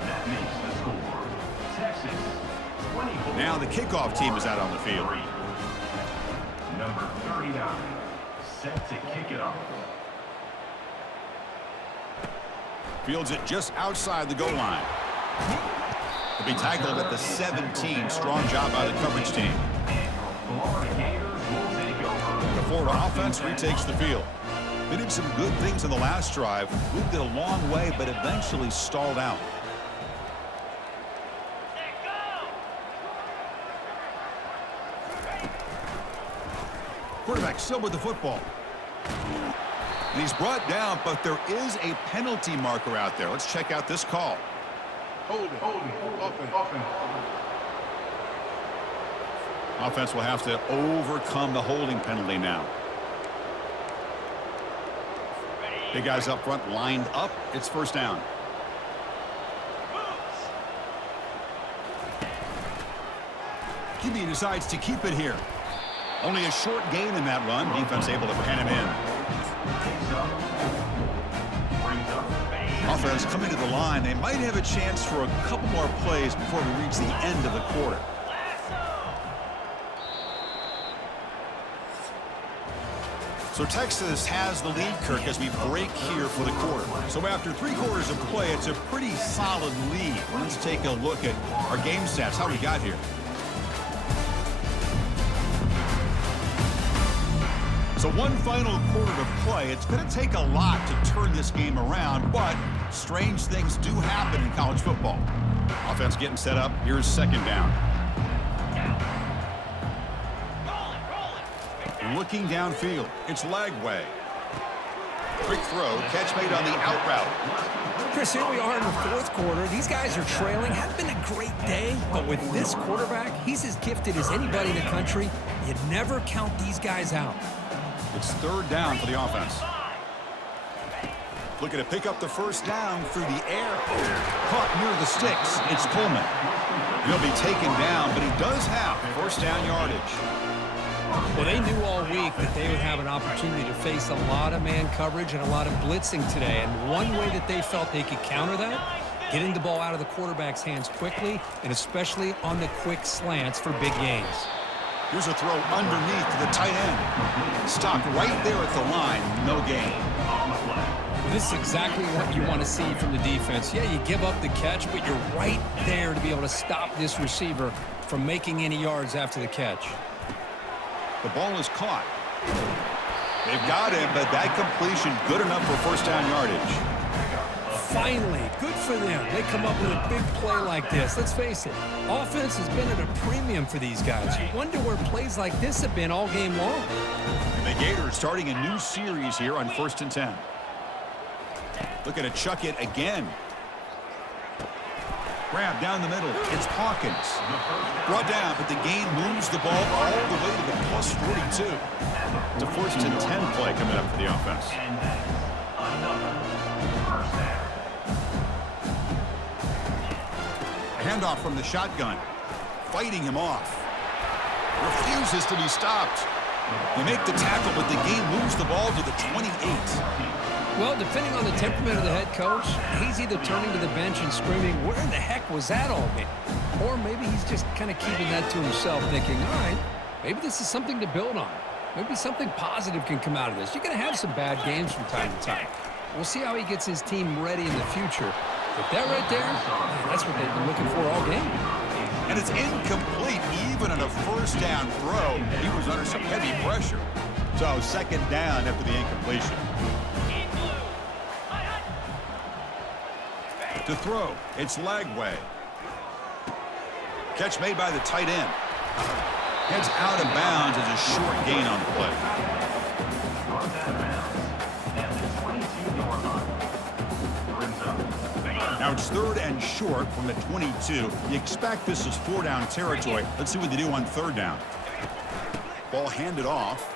That makes the score. Texas 24. Now the kickoff team is out on the field. Number 39, set to kick it off. Fields it just outside the goal line. He'll be tackled at the 17. Strong job by the coverage team. The Florida offense retakes the field. They did some good things in the last drive. Moved it a long way, but eventually stalled out. Quarterback still with the football. And he's brought down, but there is a penalty marker out there. Let's check out this call. Holding. Offense. Offense will have to overcome the holding penalty now. Big guys up front lined up. It's first down. QB decides to keep it here. Only a short gain in that run. Defense able to pen him in. Offense coming to the line. They might have a chance for a couple more plays before we reach the end of the quarter. So Texas has the lead, Kirk, as we break here for the quarter. So after 3 quarters of play, it's a pretty solid lead. Let's take a look at our game stats, how we got here. So one final quarter to play. It's going to take a lot to turn this game around, but strange things do happen in college football. Offense getting set up. Here's second down. Looking downfield. It's Lagway. Quick throw. Catch made on the out route. Chris, here we are in the 4th quarter. These guys are trailing. Hasn't been a great day, but with this quarterback, he's as gifted as anybody in the country. You never count these guys out. It's third down for the offense. Looking to pick up the first down through the air. Caught near the sticks. It's Pullman. He'll be taken down, but he does have first down yardage. Well, they knew all week that they would have an opportunity to face a lot of man coverage and a lot of blitzing today. And one way that they felt they could counter that, getting the ball out of the quarterback's hands quickly, and especially on the quick slants for big gains. Here's a throw underneath to the tight end. Stopped right there at the line. No gain. Well, this is exactly what you want to see from the defense. Yeah, you give up the catch, but you're right there to be able to stop this receiver from making any yards after the catch. The ball is caught. They've got him, but that completion good enough for first down yardage. Finally, good for them. They come up with a big play like this. Let's face it, offense has been at a premium for these guys. You wonder where plays like this have been all game long. And the Gators starting a new series here on 1st and 10. Looking to chuck it again. Grab down the middle. It's Hawkins. Brought down, but the gain moves the ball all the way to the plus 42. It's a 1st and 10 play coming up for the offense. Handoff from the shotgun. Fighting him off. Refuses to be stopped. They make the tackle, but the game moves the ball to the 28. Well, depending on the temperament of the head coach, he's either turning to the bench and screaming, where in the heck was that all game? Or maybe he's just kind of keeping that to himself, thinking, all right, maybe this is something to build on. Maybe something positive can come out of this. You're going to have some bad games from time to time. We'll see how he gets his team ready in the future. But that right there, that's what they've been looking for all game. And it's incomplete even on a first down throw. He was under some heavy pressure. So second down after the incompletion. To throw, it's Lagway. Catch made by the tight end. Heads out of bounds as a short gain on the play. Now it's 3rd and short from the 22. You expect this is 4-down territory. Let's see what they do on 3rd down. Ball handed off.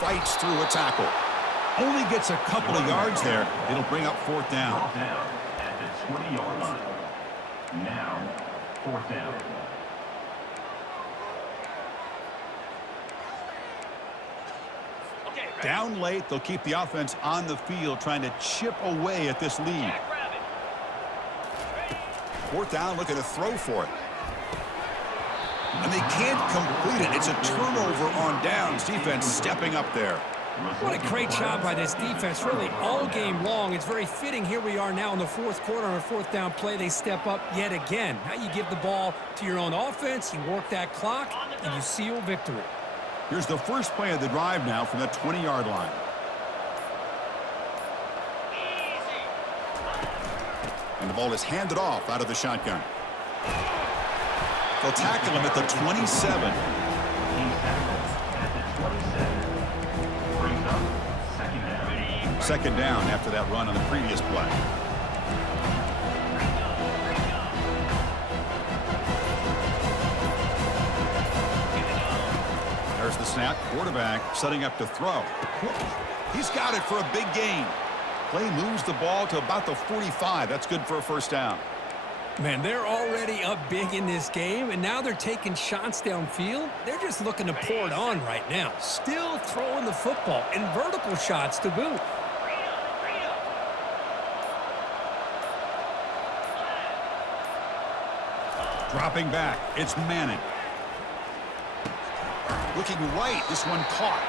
Fights through a tackle. Only gets a couple of yards there. It'll bring up 4th down. At the 20-yard line. Now, 4th down. Down late, they'll keep the offense on the field trying to chip away at this lead. 4th down, looking to throw for it. And they can't complete it. It's a turnover on downs. Defense stepping up there. What a great job by this defense, really, all game long. It's very fitting. Here we are now in the fourth quarter on a fourth down play. They step up yet again. Now you give the ball to your own offense, you work that clock, and you seal victory. Here's the first play of the drive now from the 20-yard line. And the ball is handed off out of the shotgun. They'll tackle him at the 27. Second down after that run on the previous play. There's the snap. Quarterback setting up to throw. He's got it for a big gain. Play moves the ball to about the 45. That's good for a first down. Man, they're already up big in this game, and now they're taking shots downfield. They're just looking to pour it on right now. Still throwing the football, and vertical shots to boot. Dropping back, it's Manning. Looking right, this one caught.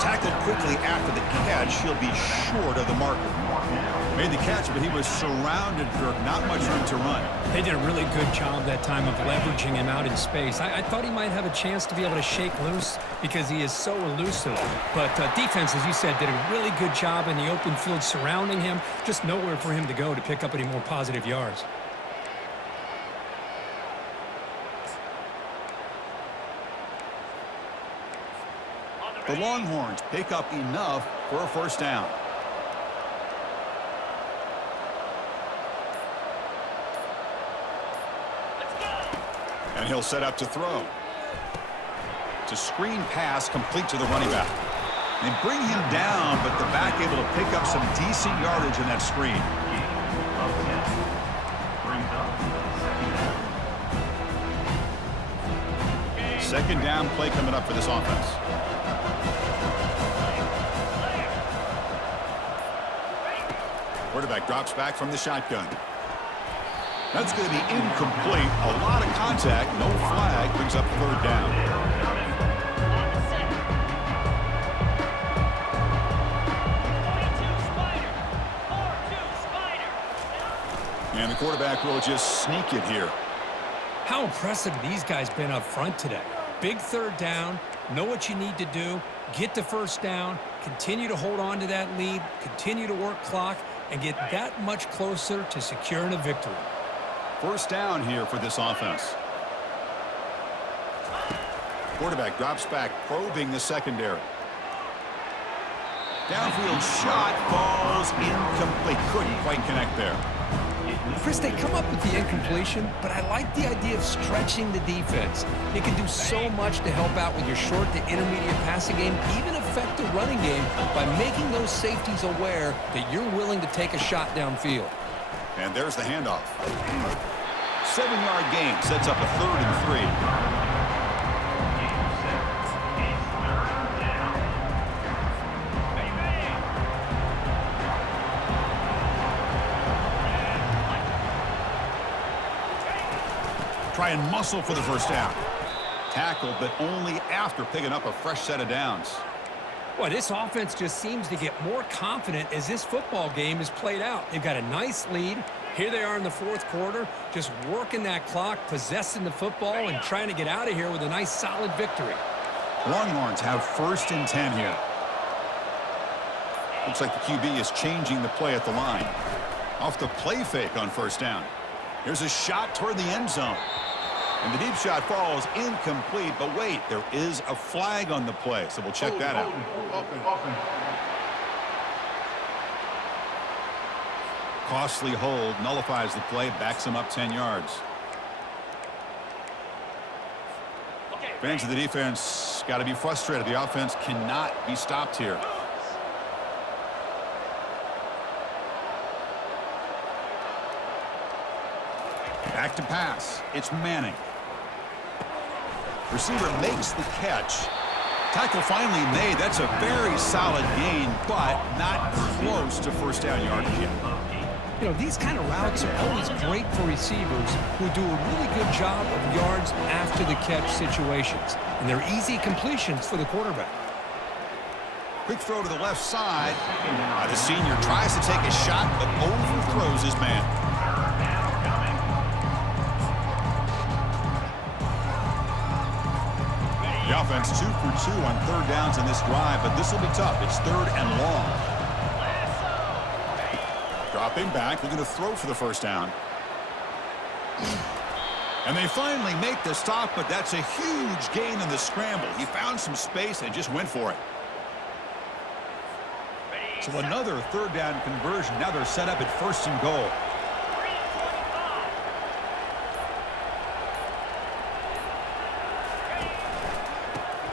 Tackled quickly after the catch. He'll be short of the marker. Made the catch, but he was surrounded for not much room to run. They did a really good job that time of leveraging him out in space. I thought he might have a chance to be able to shake loose because he is so elusive. But defense, as you said, did a really good job in the open field surrounding him. Just nowhere for him to go to pick up any more positive yards. The Longhorns pick up enough for a first down. And he'll set up to throw. It's a screen pass complete to the running back. They bring him down, but the back able to pick up some decent yardage in that screen. Second down play coming up for this offense. Quarterback drops back from the shotgun. That's going to be incomplete. A lot of contact. No flag. Brings up third down. And the quarterback will just sneak it here. How impressive these guys been up front today. Big third down. Know what you need to do. Get the first down. Continue to hold on to that lead. Continue to work clock. And get that much closer to securing a victory. First down here for this offense. Quarterback drops back, probing the secondary. Downfield shot falls incomplete. Couldn't quite connect there. Chris, they come up with the incompletion, but I like the idea of stretching the defense. It can do so much to help out with your short to intermediate passing game, even affect the running game by making those safeties aware that you're willing to take a shot downfield. And there's the handoff. 7-yard gain sets up a 3rd and 3. Try and muscle for the first down. Tackled, but only after picking up a fresh set of downs. Well, this offense just seems to get more confident as this football game is played out. They've got a nice lead. Here they are in the fourth quarter, just working that clock, possessing the football, and trying to get out of here with a nice, solid victory. Longhorns have 1st and 10 here. Looks like the QB is changing the play at the line. Off the play fake on first down. Here's a shot toward the end zone. And the deep shot falls incomplete, but wait, there is a flag on the play, so we'll check that out. Costly hold, nullifies the play, backs him up 10 yards. Fans of the defense got to be frustrated. The offense cannot be stopped here. Back to pass. It's Manning. Receiver makes the catch. Tackle finally made. That's a very solid gain, but not close to first down yardage yet. You know, these kind of routes are always great for receivers who do a really good job of yards after the catch situations. And they're easy completions for the quarterback. Quick throw to the left side. The senior tries to take a shot, but overthrows his man. The offense 2 for 2 on third downs in this drive, but this will be tough. It's third and long. Dropping back, looking to throw for the first down. And they finally make the stop, but that's a huge gain in the scramble. He found some space and just went for it. So another third down conversion. Now they're set up at first and goal.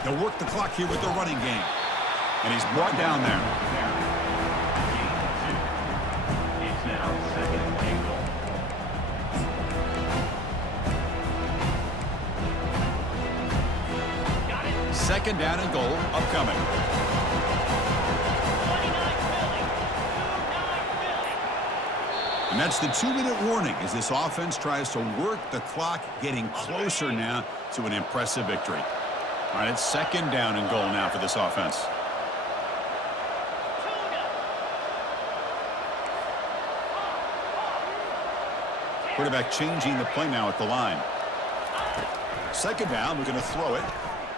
They'll work the clock here with the running game. And he's brought down there. It's now second and goal. Second down and goal upcoming. And that's the 2-minute warning as this offense tries to work the clock, getting closer now to an impressive victory. All right, it's second down and goal now for this offense. Quarterback changing the play now at the line. Second down, we're going to throw it.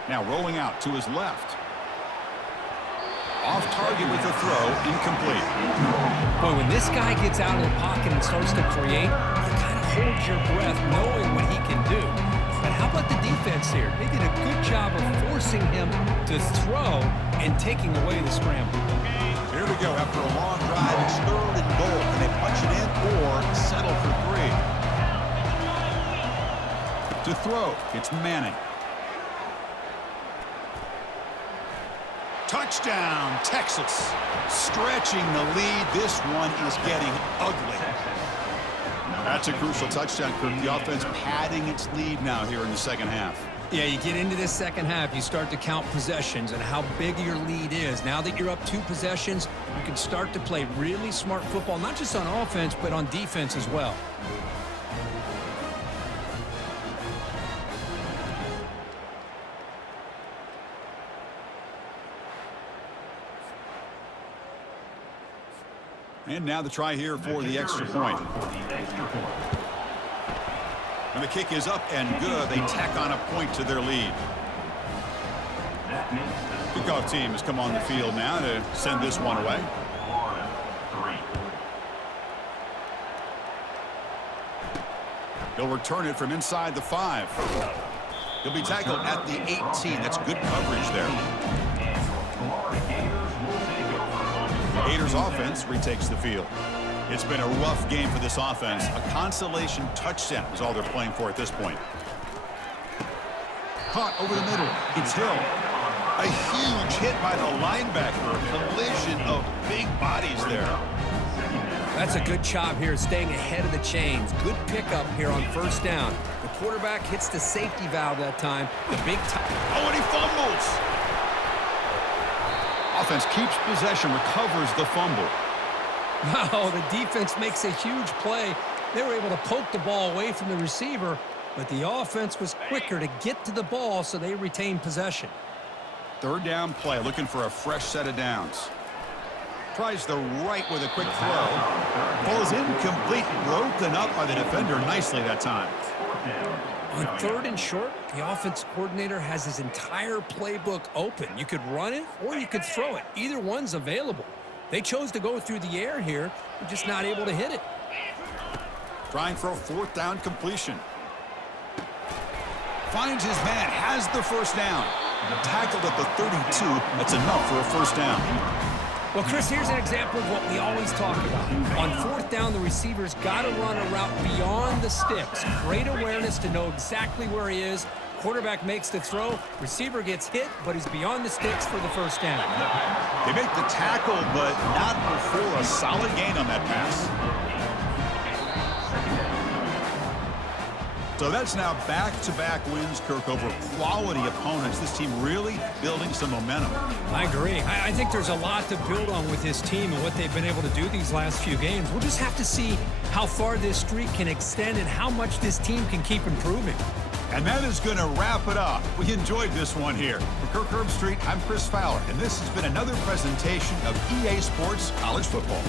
Now rolling out to his left. Off target with the throw, incomplete. Boy, when this guy gets out of the pocket and starts to create, you kind of hold your breath knowing what he can do. But how about the defense here? They did a good job of forcing him to throw and taking away the scramble. Here we go. After a long drive, it's third and goal. Can they punch it in or settle for 3? To throw, it's Manning. Touchdown, Texas. Stretching the lead. This one is getting ugly. That's a crucial touchdown, Kirk. The offense padding its lead now here in the second half. Yeah, you get into this second half, you start to count possessions and how big your lead is. Now that you're up 2 possessions, you can start to play really smart football, not just on offense, but on defense as well. And now the try here for the extra point. And the kick is up and good. They tack on a point to their lead. Kickoff team has come on the field now to send this one away. He'll return it from inside the 5. He'll be tackled at the 18. That's good coverage there. The Gators offense retakes the field. It's been a rough game for this offense. A consolation touchdown is all they're playing for at this point. Caught over the middle. It's Hill. A huge hit by the linebacker. A collision of big bodies there. That's a good job here, staying ahead of the chains. Good pickup here on first down. The quarterback hits the safety valve that time. The big time. Oh, and he fumbles. Offense keeps possession, recovers the fumble. Wow, the defense makes a huge play. They were able to poke the ball away from the receiver, but the offense was quicker to get to the ball, so they retained possession. Third down play, looking for a fresh set of downs. Tries the right with a quick throw. Falls incomplete, broken up by the defender nicely that time. On third and short, the offense coordinator has his entire playbook open. You could run it or you could throw it. Either one's available. They chose to go through the air here. They're just not able to hit it. Trying for a fourth down completion. Finds his man, has the first down. Tackled at the 32. That's enough for a first down. Well, Chris, here's an example of what we always talk about. On fourth down, the receiver's got to run a route beyond the sticks. Great awareness to know exactly where he is. Quarterback makes the throw. Receiver gets hit, but he's beyond the sticks for the first down. They make the tackle, but not before a solid gain on that pass. So that's now back-to-back wins, Kirk, over quality opponents. This team really building some momentum. I agree. I think there's a lot to build on with this team and what they've been able to do these last few games. We'll just have to see how far this streak can extend and how much this team can keep improving. And that is going to wrap it up. We enjoyed this one here. For Kirk Herbstreit, I'm Chris Fowler, and this has been another presentation of EA Sports College Football.